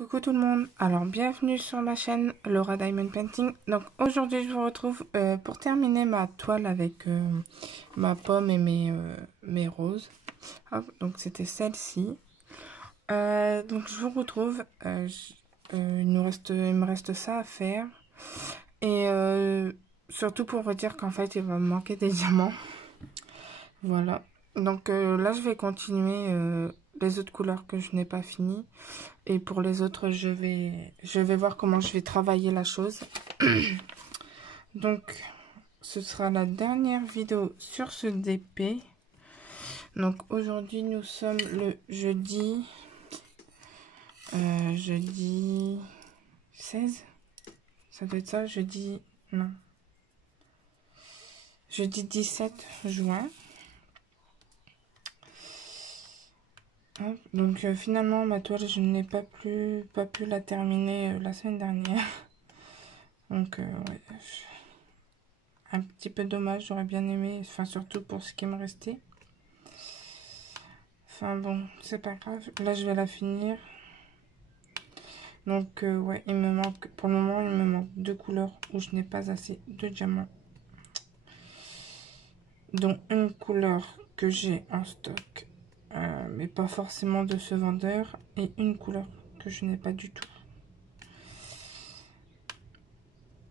Coucou tout le monde, alors bienvenue sur ma chaîne Laura Diamond Painting. Donc aujourd'hui je vous retrouve pour terminer ma toile avec ma pomme et mes roses. Hop, donc c'était celle-ci. Donc je vous retrouve, il me reste ça à faire. Et surtout pour vous dire qu'en fait il va me manquer des diamants. Voilà, donc là je vais continuer les autres couleurs que je n'ai pas fini. Et pour les autres, je vais voir comment je vais travailler la chose. Donc, ce sera la dernière vidéo sur ce DP. Donc, aujourd'hui, nous sommes le jeudi 16. Ça doit être ça, non. Jeudi 17 juin. Hop, donc, finalement, ma toile, je n'ai pas pu la terminer la semaine dernière. Donc, ouais, un petit peu dommage, j'aurais bien aimé, enfin surtout pour ce qui me restait. Enfin bon, c'est pas grave, là je vais la finir. Donc ouais, il me manque, pour le moment il me manque deux couleurs où je n'ai pas assez de diamants. Dont une couleur que j'ai en stock, mais pas forcément de ce vendeur, et une couleur que je n'ai pas du tout.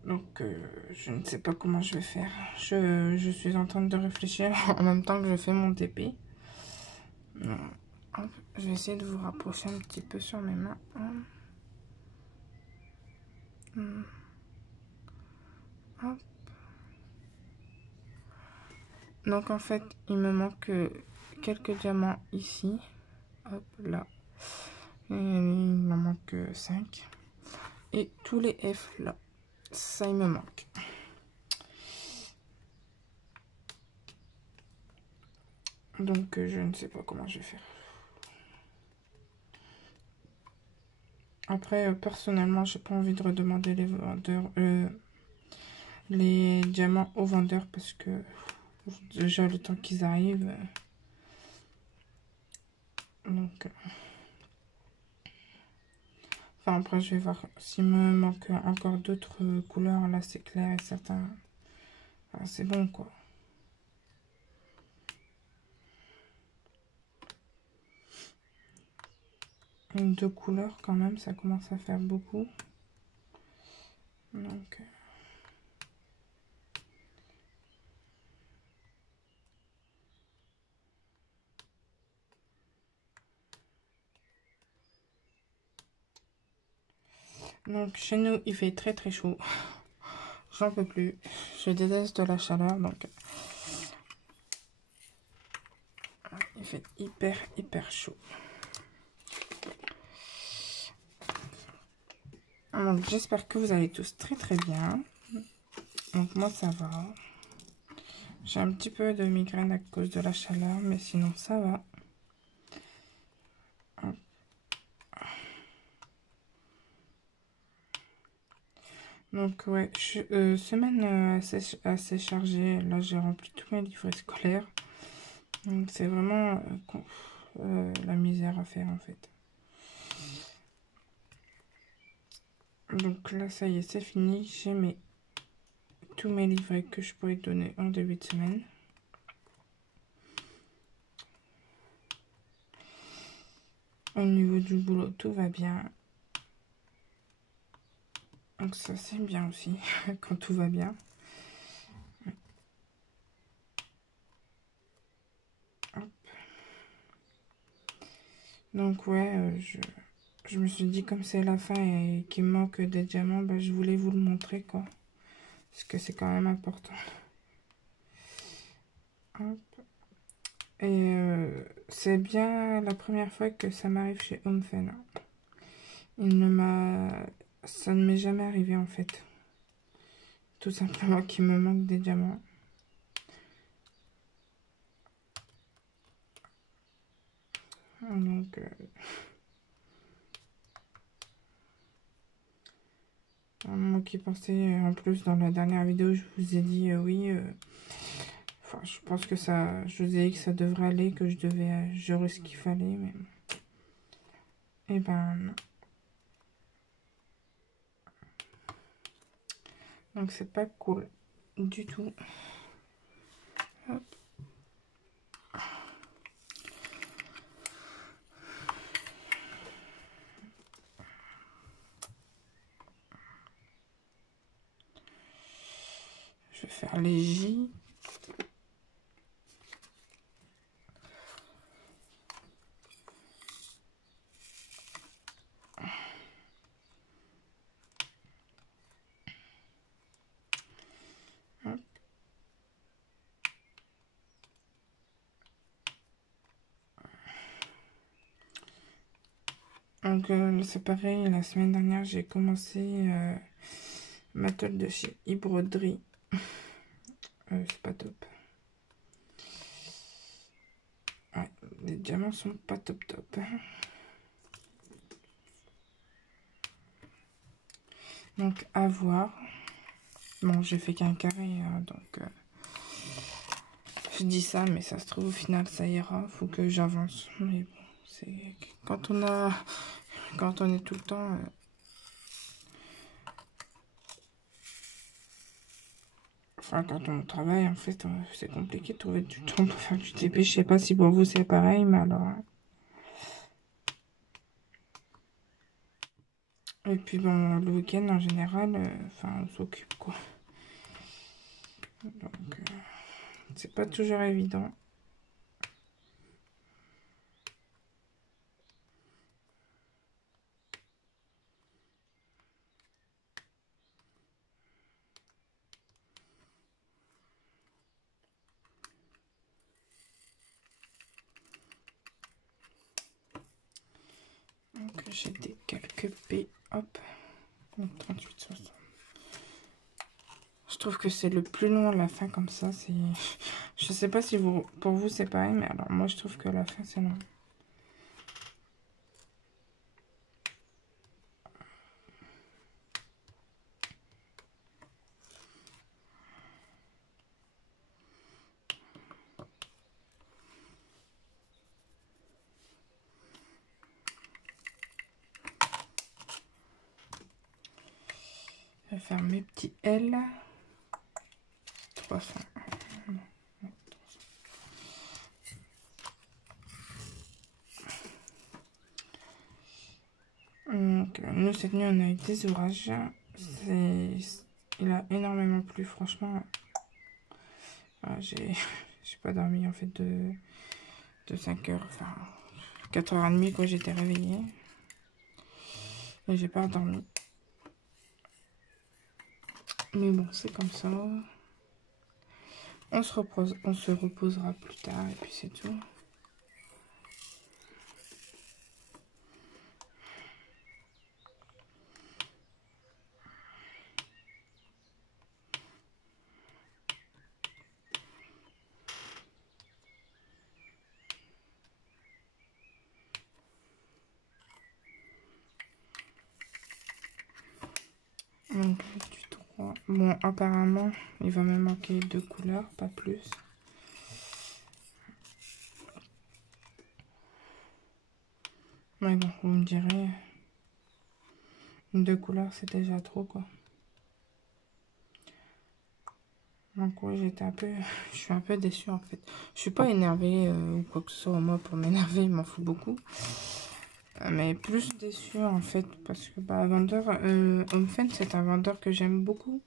Donc, je ne sais pas comment je vais faire. Je suis en train de réfléchir en même temps que je fais mon TP. Hop, je vais essayer de vous rapprocher un petit peu sur mes mains. Hop. Donc, en fait, il me manque quelques diamants ici. Hop, là. Et il m'en manque 5. Et tous les F là. Ça, il me manque. Donc, je ne sais pas comment je vais faire. Après, personnellement, j'ai pas envie de redemander les vendeurs, les diamants aux vendeurs parce que déjà le temps qu'ils arrivent. Donc, enfin, après, je vais voir s'il me manque encore d'autres couleurs. Là, c'est clair et certain. Enfin, c'est bon, quoi. Deux couleurs quand même, ça commence à faire beaucoup. Donc chez nous il fait très très chaud. J'en peux plus. Je déteste la chaleur, donc il fait hyper chaud. Donc j'espère que vous allez tous très bien. Donc moi ça va. J'ai un petit peu de migraine à cause de la chaleur, mais sinon ça va. Donc ouais, semaine assez chargée. Là j'ai rempli tous mes livrets scolaires. Donc c'est vraiment la misère à faire en fait. Donc là ça y est, c'est fini. J'ai tous mes livrets que je pourrais donner en début de semaine. Au niveau du boulot, tout va bien. Donc ça, c'est bien aussi, quand tout va bien. Hop. Donc ouais, je me suis dit, comme c'est la fin et qu'il me manque des diamants, bah, je voulais vous le montrer, quoi. Parce que c'est quand même important. Hop. Et c'est bien la première fois que ça m'arrive chez Homefen. Ça ne m'est jamais arrivé en fait. Tout simplement qu'il me manque des diamants. Donc moi qui pensais, en plus dans la dernière vidéo je vous ai dit oui, enfin je pense que ça, je vous ai dit que ça devrait aller, que j'aurais ce qu'il fallait, mais et ben non. Donc c'est pas cool du tout. Hop. Je vais faire les J. Hop. Donc c'est pareil, la semaine dernière j'ai commencé ma toile de chez Ibroderie. C'est pas top. Ouais, les diamants sont pas top top. Donc à voir. Bon, j'ai fait qu'un carré, hein, donc je dis ça, mais ça se trouve au final ça ira. Faut que j'avance. Mais bon, c'est quand on est tout le temps. Enfin, quand on travaille, en fait, c'est compliqué de trouver du temps pour faire du TP. Je sais pas si pour vous c'est pareil, mais alors. Et puis bon, le week-end en général, enfin, on s'occupe quoi. Donc, c'est pas toujours évident. Donc, j'ai des quelques P, hop, donc 38,60. Je trouve que c'est le plus long à la fin comme ça. C'est, je sais pas si pour vous c'est pareil, mais alors moi je trouve que la fin c'est long. Je vais faire mes petits L. 300. Donc, nous, cette nuit, on a eu des orages. Il a énormément plu, franchement. J'ai pas dormi, en fait, de 5 heures. Enfin, 4h30 quand j'étais réveillée. Et j'ai pas dormi. Mais bon, c'est comme ça. On se reposera plus tard, et puis c'est tout. Donc, du 3. Bon, apparemment, il va me manquer 2 couleurs, pas plus. Mais bon, vous me direz, 2 couleurs, c'est déjà trop, quoi. Donc, oui, je suis un peu déçue, en fait. Je suis pas énervée ou quoi que ce soit, moi, pour m'énerver, il m'en fout beaucoup. Mais plus déçue, en fait, parce que, bah, vendeur, Homefen, c'est un vendeur que j'aime beaucoup.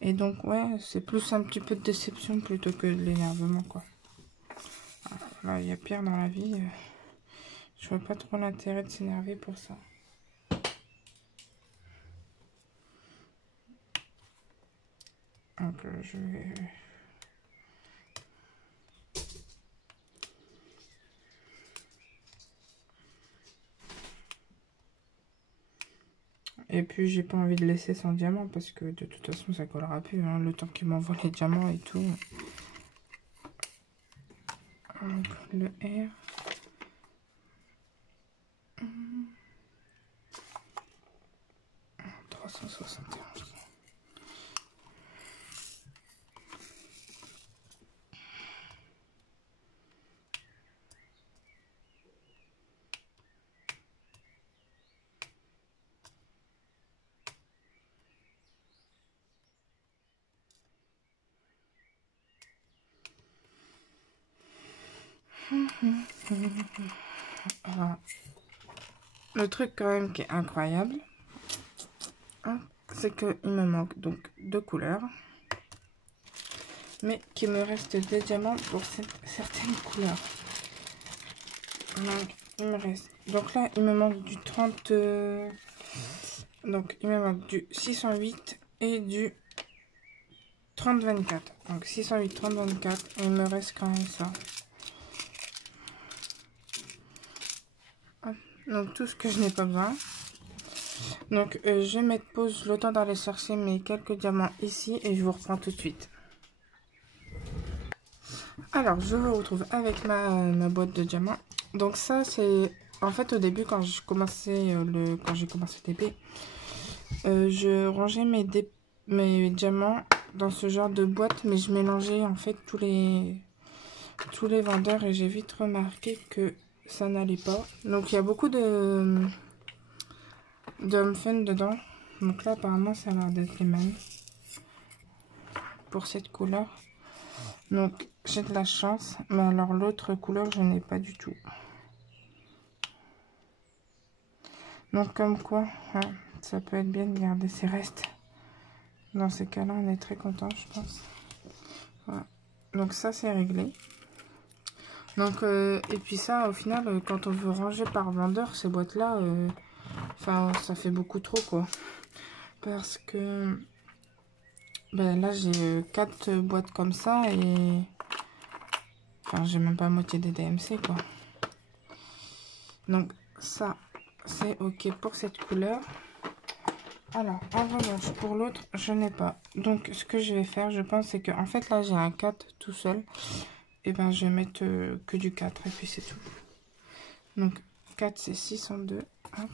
Et donc, ouais, c'est plus un petit peu de déception plutôt que de l'énervement, quoi. Là, il y a pire dans la vie. Je vois pas trop l'intérêt de s'énerver pour ça. Donc, je vais... Et puis, j'ai pas envie de laisser sans diamant parce que de toute façon, ça collera plus. Hein, le temps qu'il m'envoie les diamants et tout. Donc, le R. 371. Alors, le truc quand même qui est incroyable, hein, c'est qu'il me manque donc 2 couleurs. Mais qu'il me reste des diamants pour certaines couleurs. Donc, il me reste. Donc là, il me manque du 30. Donc, il me manque du 608 et du 30-24. Donc, 608, 30-24. Et il me reste quand même ça. Donc, tout ce que je n'ai pas besoin. Donc, je vais mettre pause le temps d'aller chercher mes quelques diamants ici. Et je vous reprends tout de suite. Alors, je vous retrouve avec ma boîte de diamants. Donc ça, c'est... En fait, au début, quand j'ai commencé TP, je rangeais mes diamants dans ce genre de boîte. Mais je mélangeais, en fait, tous les vendeurs. Et j'ai vite remarqué que ça n'allait pas. Donc, il y a beaucoup de fun dedans. Donc là, apparemment, ça a l'air d'être les mêmes. Pour cette couleur. Donc, j'ai de la chance. Mais alors, l'autre couleur, je n'ai pas du tout. Donc, comme quoi, hein, ça peut être bien de garder ses restes. Dans ces cas-là, on est très content, je pense. Voilà. Donc, ça, c'est réglé. Donc, et puis ça, au final, quand on veut ranger par vendeur, ces boîtes-là, enfin, ça fait beaucoup trop, quoi. Parce que, ben là, j'ai 4 boîtes comme ça et... Enfin, j'ai même pas la moitié des DMC, quoi. Donc, ça, c'est OK pour cette couleur. Alors, en revanche, pour l'autre, je n'ai pas. Donc, ce que je vais faire, je pense, c'est que, en fait, là, j'ai un 4 tout seul. Et ben, je vais mettre que du 4 et puis c'est tout. Donc, 4, c'est 602. Hop.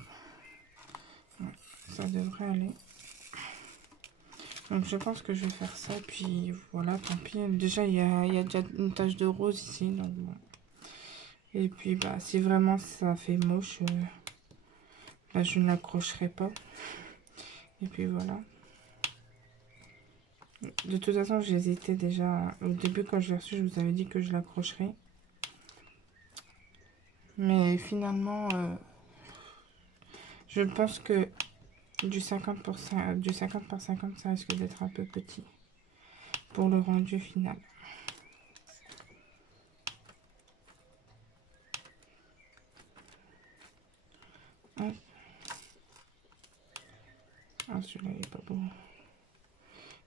Ça devrait aller. Donc, je pense que je vais faire ça. Puis, voilà, tant pis. Déjà, il y a déjà une tache de rose ici. Donc, bon. Et puis, bah, si vraiment ça fait moche, bah, je ne l'accrocherai pas. Et puis, voilà. De toute façon, j'hésitais déjà. Au début, quand je l'ai reçu, je vous avais dit que je l'accrocherais. Mais finalement, je pense que du 50%, du 50 par 50, ça risque d'être un peu petit pour le rendu final. Hop. Ah, celui-là, il est pas beau.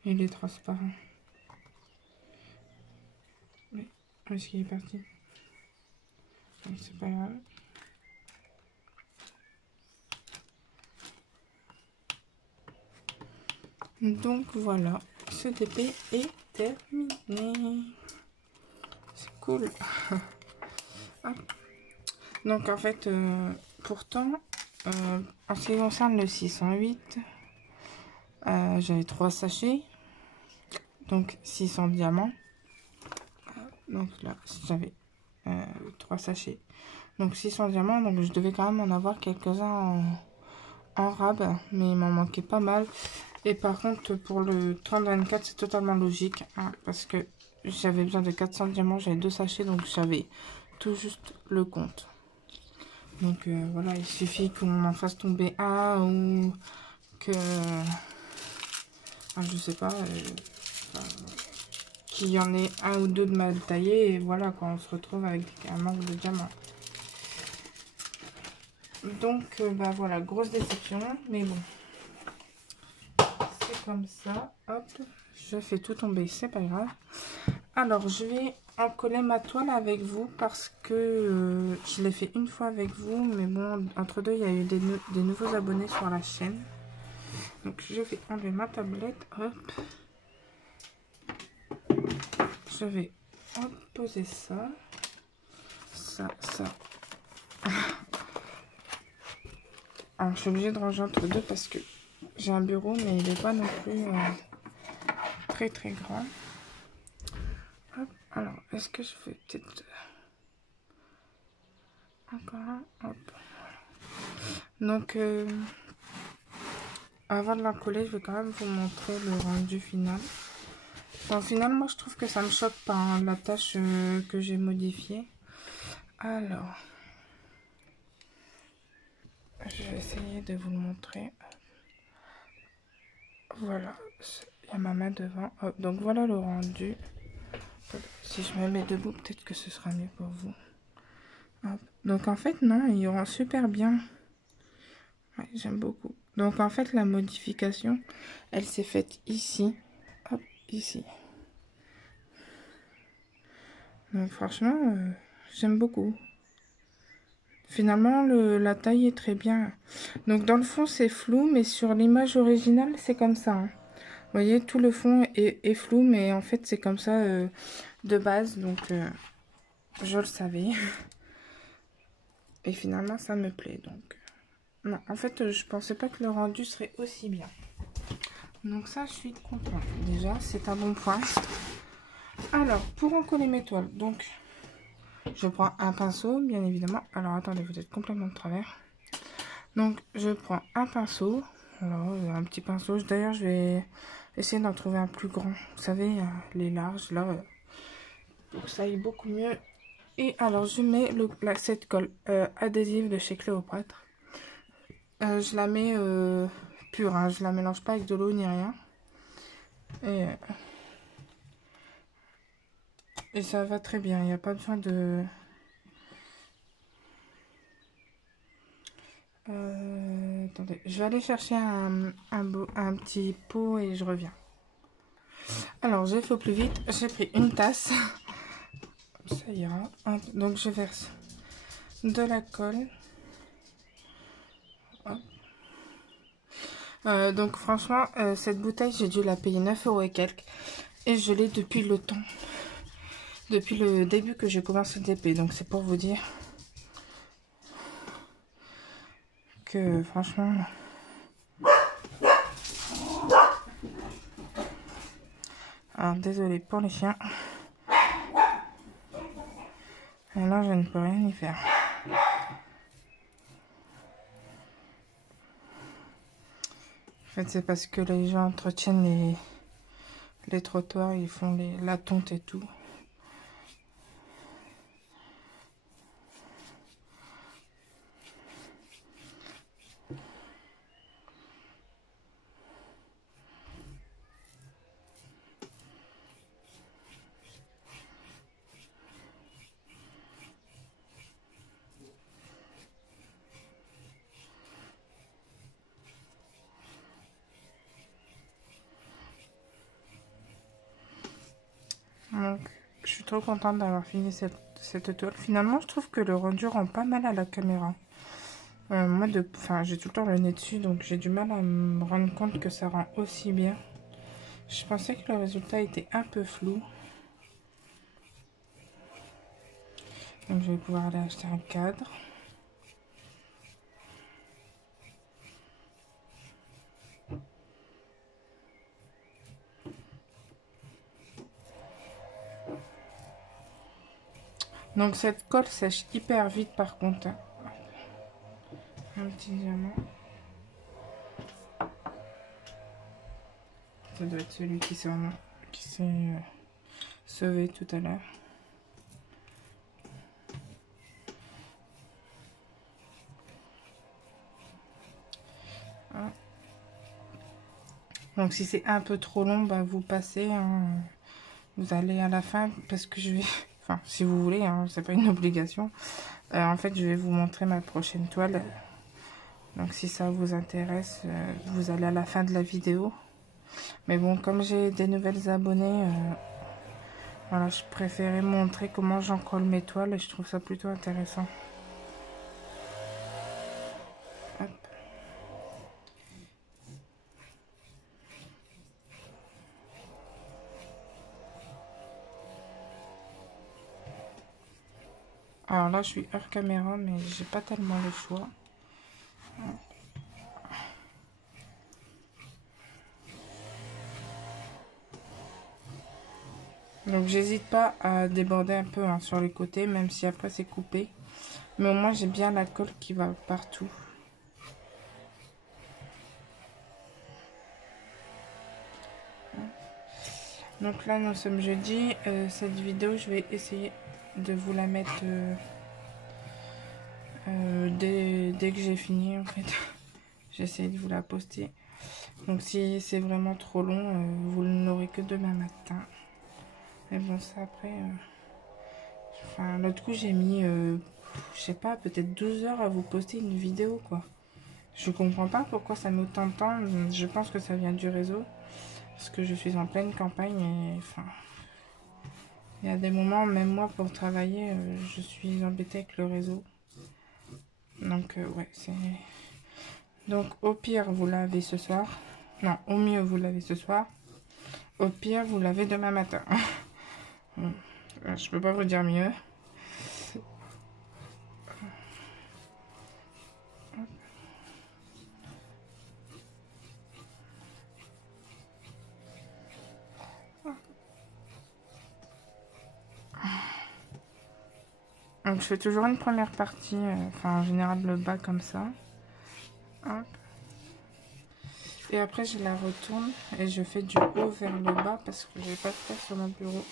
Il est transparent. Mais où est-ce qu'il est parti? C'est pas grave. Donc voilà, ce DP est terminé. C'est cool. Donc en fait, pourtant, en ce qui concerne le 608, j'avais 3 sachets. Donc 600 diamants. Donc là, j'avais 3 sachets. Donc 600 diamants, donc je devais quand même en avoir quelques-uns en rab, mais il m'en manquait pas mal. Et par contre, pour le 30-24, c'est totalement logique, hein, parce que j'avais besoin de 400 diamants, j'avais 2 sachets, donc j'avais tout juste le compte. Donc voilà, il suffit qu'on en fasse tomber un ou que... Enfin, je sais pas... qu'il y en ait un ou deux de mal taillé et voilà, quand on se retrouve avec un manque de diamants. Donc, bah voilà, grosse déception, mais bon. C'est comme ça. Hop, je fais tout tomber, c'est pas grave. Alors, je vais en coller ma toile avec vous parce que je l'ai fait une fois avec vous. Mais bon, entre deux, il y a eu des nouveaux abonnés sur la chaîne. Donc, je vais enlever ma tablette. Hop. Je vais poser ça. Ça. Alors, je suis obligée de ranger entre deux parce que j'ai un bureau, mais il n'est pas non plus très grand. Hop. Alors, est-ce que je fais peut-être encore un? Hop. Donc, avant de la coller, je vais quand même vous montrer le rendu final. Bon, finalement, moi, je trouve que ça me choque pas, hein, la tâche que j'ai modifiée. Alors, je vais essayer de vous le montrer. Voilà, il y a ma main devant. Hop, donc voilà le rendu. Si je me mets debout, peut-être que ce sera mieux pour vous. Hop. Donc en fait, non, il rend super bien. Ouais, j'aime beaucoup. Donc en fait, la modification, elle s'est faite ici. Hop, ici. Donc franchement, j'aime beaucoup. Finalement, la taille est très bien. Donc dans le fond, c'est flou, mais sur l'image originale, c'est comme ça. Hein. Vous voyez, tout le fond est flou, mais en fait, c'est comme ça de base. Donc, je le savais. Et finalement, ça me plaît. Donc, non, en fait, je pensais pas que le rendu serait aussi bien. Donc ça, je suis contente. Déjà, c'est un bon point. Alors, pour encoller mes toiles, donc, je prends un pinceau, bien évidemment. Alors, attendez, vous êtes complètement de travers. Donc, je prends un pinceau. Alors, un petit pinceau. D'ailleurs, je vais essayer d'en trouver un plus grand. Vous savez, les larges, là, pour que ça aille beaucoup mieux. Et alors, je mets cette colle adhésive de chez Cléopâtre. Je la mets pure, hein, je la mélange pas avec de l'eau ni rien. Et ça va très bien, il n'y a pas besoin de... attendez, je vais aller chercher un petit pot et je reviens. Alors, j'ai fait au plus vite, j'ai pris une tasse. Ça ira. Donc, je verse de la colle. Donc, franchement, cette bouteille, j'ai dû la payer 9 € et quelques. Et je l'ai depuis le temps. Depuis le début que j'ai commencé le DP. Donc, c'est pour vous dire que, franchement... Alors, désolé pour les chiens. Alors, je ne peux rien y faire. En fait, c'est parce que les gens entretiennent les trottoirs, ils font la tonte et tout. Donc, je suis trop contente d'avoir fini cette toile. Finalement, je trouve que le rendu rend pas mal à la caméra. Moi, j'ai tout le temps le nez dessus, donc j'ai du mal à me rendre compte que ça rend aussi bien. Je pensais que le résultat était un peu flou. Donc, je vais pouvoir aller acheter un cadre. Donc, cette colle sèche hyper vite par contre. Un petit diamant. Ça doit être celui qui s'est sauvé tout à l'heure. Donc si c'est un peu trop long, bah, vous passez. Hein. Vous allez à la fin parce que je vais... Enfin, si vous voulez, hein, c'est pas une obligation. En fait, je vais vous montrer ma prochaine toile. Donc si ça vous intéresse, vous allez à la fin de la vidéo. Mais bon, comme j'ai des nouvelles abonnées, voilà, je préférais montrer comment j'encolle mes toiles et je trouve ça plutôt intéressant. Hop. Alors là, je suis hors caméra, mais j'ai pas tellement le choix. Donc j'hésite pas à déborder un peu hein, sur les côtés, même si après c'est coupé. Mais au moins j'ai bien la colle qui va partout. Donc là nous sommes jeudi. Cette vidéo je vais essayer de vous la mettre dès que j'ai fini, en fait. J'essaie de vous la poster. Donc si c'est vraiment trop long, vous ne l'aurez que demain matin. Mais bon, ça après... Enfin, l'autre coup, j'ai mis, je sais pas, peut-être 12 heures à vous poster une vidéo, quoi. Je comprends pas pourquoi ça met autant de temps. Je pense que ça vient du réseau. Parce que je suis en pleine campagne et enfin... Il y a des moments, même moi, pour travailler, je suis embêtée avec le réseau. Donc, ouais, c'est... Donc, au pire, vous lavez ce soir. Non, au mieux, vous lavez ce soir. Au pire, vous lavez demain matin. Je peux pas vous dire mieux. Donc, je fais toujours une première partie, enfin, en général, le bas comme ça. Hop. Et après, je la retourne et je fais du haut vers le bas parce que j'ai pas de place sur mon bureau.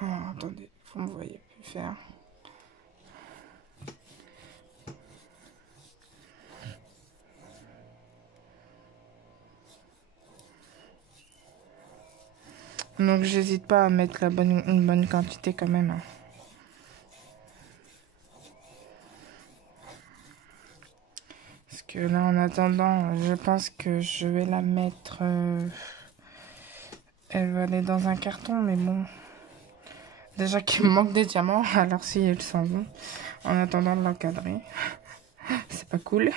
Oh, attendez, vous me voyez plus faire. Donc, j'hésite pas à mettre une bonne quantité quand même. Hein. Parce que là, en attendant, je pense que je vais la mettre... elle va aller dans un carton, mais bon... Déjà qu'il me manque des diamants, alors si elles s'en vont, en attendant de l'encadrer. C'est pas cool.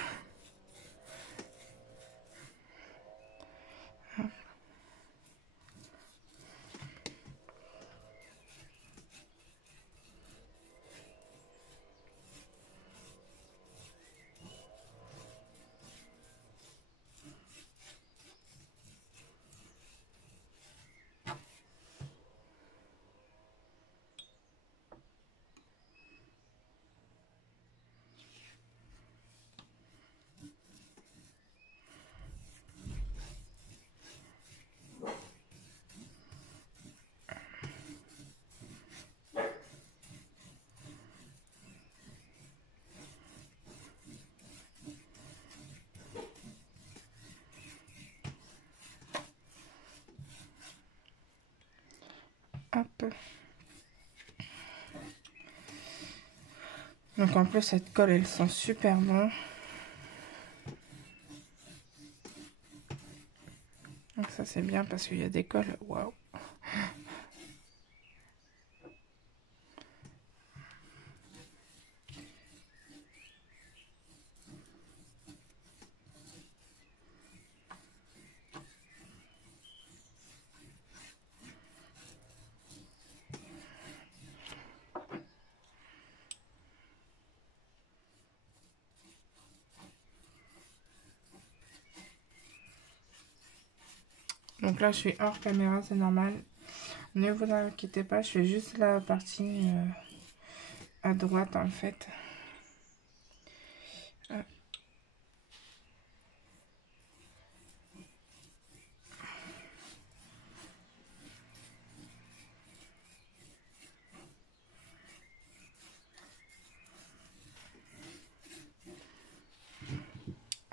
Hop. Donc en plus, cette colle, elle sent super bon. Donc ça, c'est bien parce qu'il y a des colles. Waouh. Donc là, je suis hors caméra, c'est normal. Ne vous inquiétez pas, je fais juste la partie à droite en fait.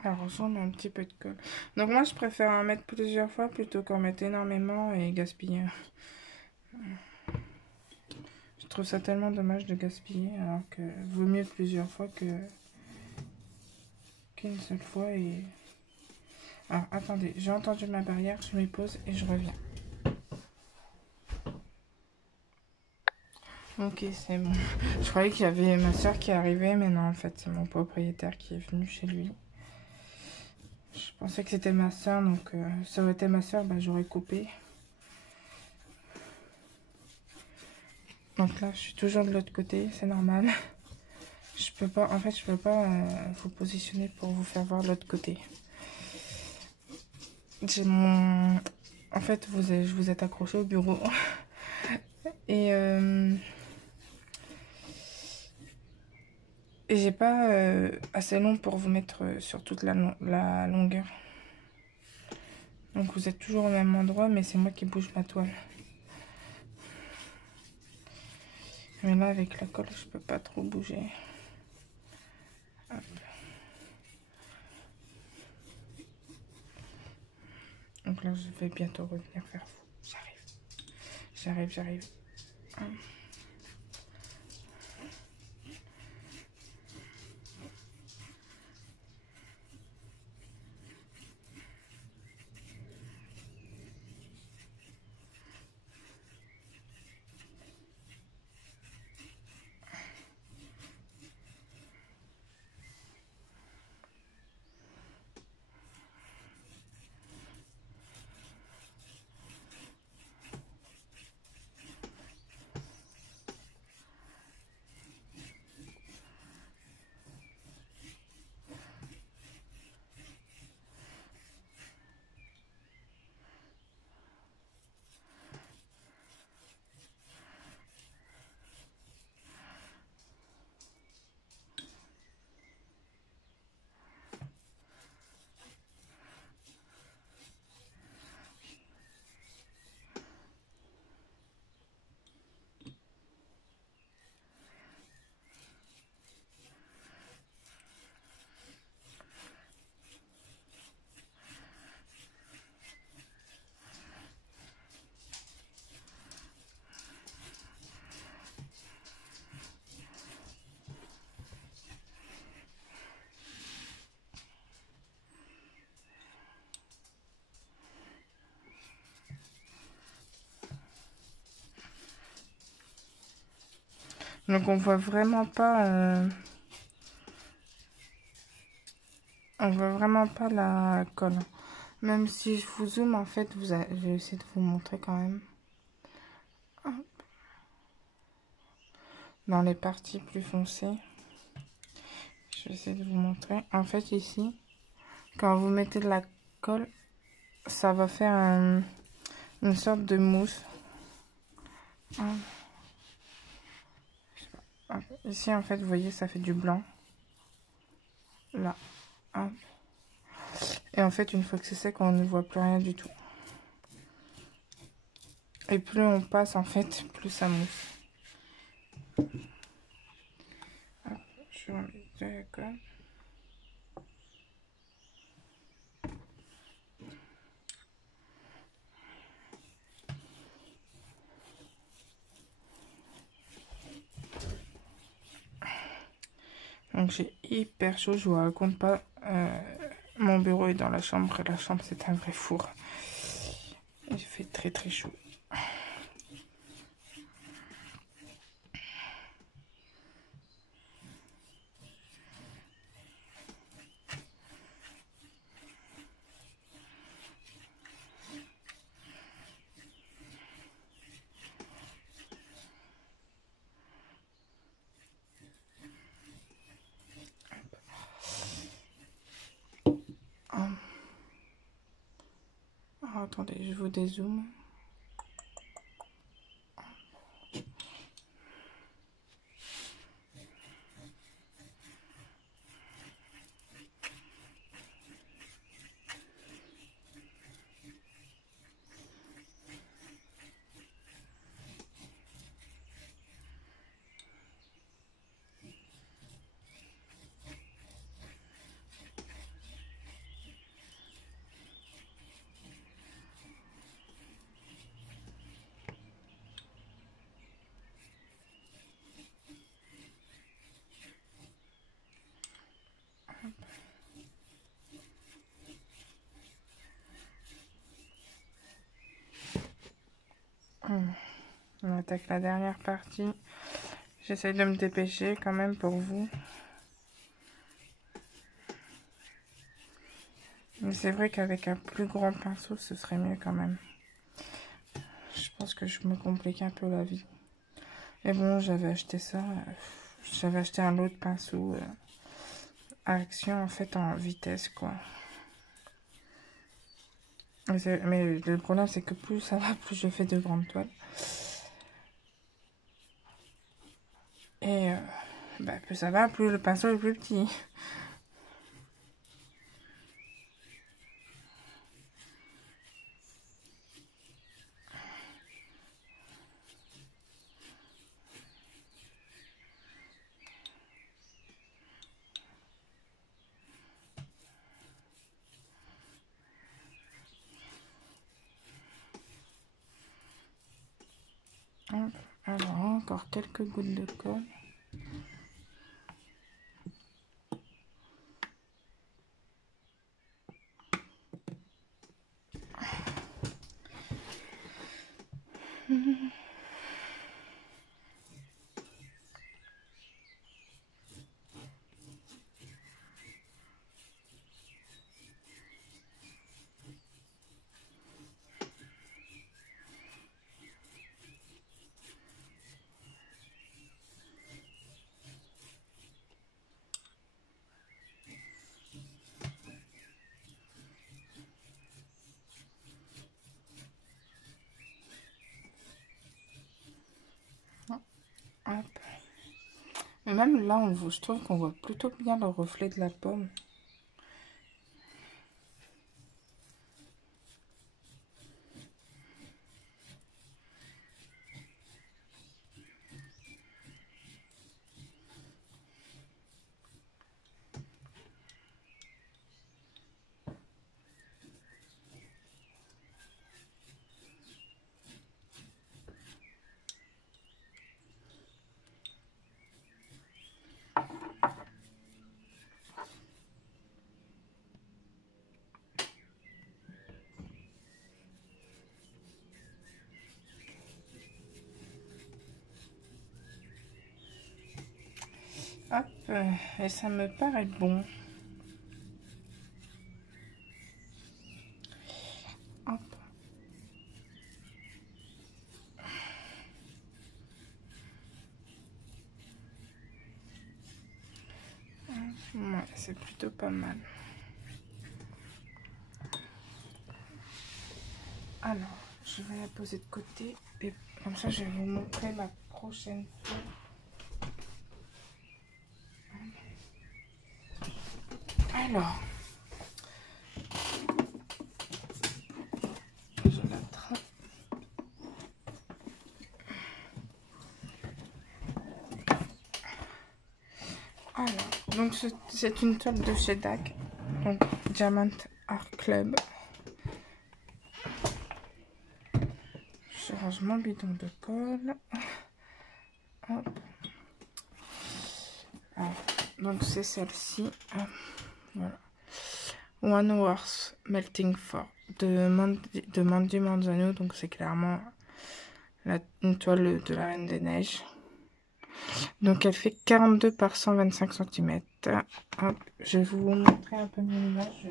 Alors, on met un petit peu de colle. Donc moi, je préfère en mettre plusieurs fois plutôt qu'en mettre énormément et gaspiller. Je trouve ça tellement dommage de gaspiller, alors que vaut mieux plusieurs fois qu'une seule fois. Et... Alors, attendez, j'ai entendu ma barrière, je me pose et je reviens. Ok, c'est bon. Je croyais qu'il y avait ma soeur qui arrivait, mais non, en fait, c'est mon propriétaire qui est venu chez lui. Je pensais que c'était ma soeur, donc ça aurait été ma soeur, bah, j'aurais coupé. Donc là, je suis toujours de l'autre côté, c'est normal. Je peux pas, en fait, je peux pas vous positionner pour vous faire voir l'autre côté. J'ai mon... En fait, je vous êtes accroché au bureau. Et j'ai pas assez long pour vous mettre sur toute la longueur. Donc vous êtes toujours au même endroit, mais c'est moi qui bouge ma toile. Mais là, avec la colle, je peux pas trop bouger. Hop. Donc là, je vais bientôt revenir vers vous. J'arrive. Hop. Donc on voit vraiment pas la colle. Même si je vous zoome, en fait, je vais essayer de vous montrer quand même. Hop. Dans les parties plus foncées, je vais essayer de vous montrer. En fait, ici, quand vous mettez de la colle, ça va faire une sorte de mousse. Hop. Hop. Ici, en fait, vous voyez, ça fait du blanc. Là. Hop. Et en fait, une fois que c'est sec, on ne voit plus rien du tout. Et plus on passe, en fait, plus ça mousse. Hop, je vais enlever de la colle. Donc j'ai hyper chaud, je vous raconte pas. Mon bureau est dans la chambre et la chambre c'est un vrai four. Il fait très très chaud. Oh, attendez, je vous dézoome. On attaque la dernière partie. J'essaie de me dépêcher quand même pour vous. Mais c'est vrai qu'avec un plus grand pinceau, ce serait mieux quand même. Je pense que je me complique un peu la vie. Et bon, j'avais acheté ça. J'avais acheté un autre pinceau à action, en fait, en vitesse, quoi. Mais le problème, c'est que plus ça va, plus je fais de grandes toiles. Et plus ça va, plus le pinceau est plus petit. Hop. Alors, encore quelques gouttes de colle. Hop. Mais même là, je trouve qu'on voit plutôt bien le reflet de la pomme. Hop, et ça me paraît bon. Hop. Ouais, c'est plutôt pas mal. Alors, je vais la poser de côté et comme ça, je vais vous montrer ma prochaine toile. Alors, je l'attrape. Alors, donc c'est une toile de chez DAC, donc Diamant Art Club. Je range mon bidon de colle. Hop. Alors, donc c'est celle-ci. Voilà. One Hours Melting For de Mandy Manzano. Donc c'est clairement une toile de la Reine des Neiges. Donc elle fait 42 par 125 cm. Hop, je vais vous montrer un peu mes images.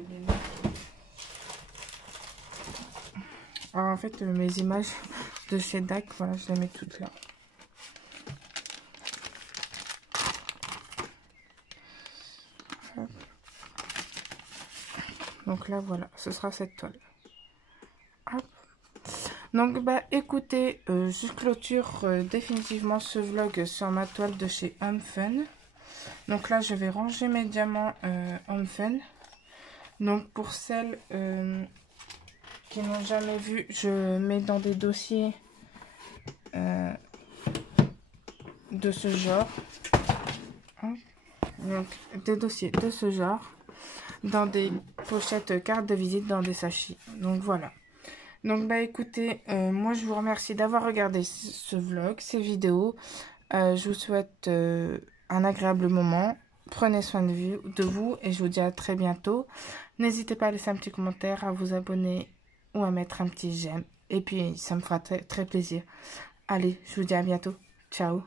Alors en fait mes images de chez DAC, voilà, je les mets toutes là. Hop. Donc là voilà, ce sera cette toile. Hop. Donc bah écoutez, je clôture définitivement ce vlog sur ma toile de chez Home Fun. Donc là je vais ranger mes diamants Home Fun. Donc pour celles qui n'ont jamais vu, je mets dans des dossiers de ce genre. Donc des dossiers de ce genre dans des pochettes cartes de visite, dans des sachets. Donc voilà. Donc bah écoutez, moi je vous remercie d'avoir regardé ce vlog, ces vidéos. Je vous souhaite un agréable moment. Prenez soin de vous et je vous dis à très bientôt. N'hésitez pas à laisser un petit commentaire, à vous abonner ou à mettre un petit j'aime. Et puis ça me fera très plaisir. Allez, je vous dis à bientôt. Ciao.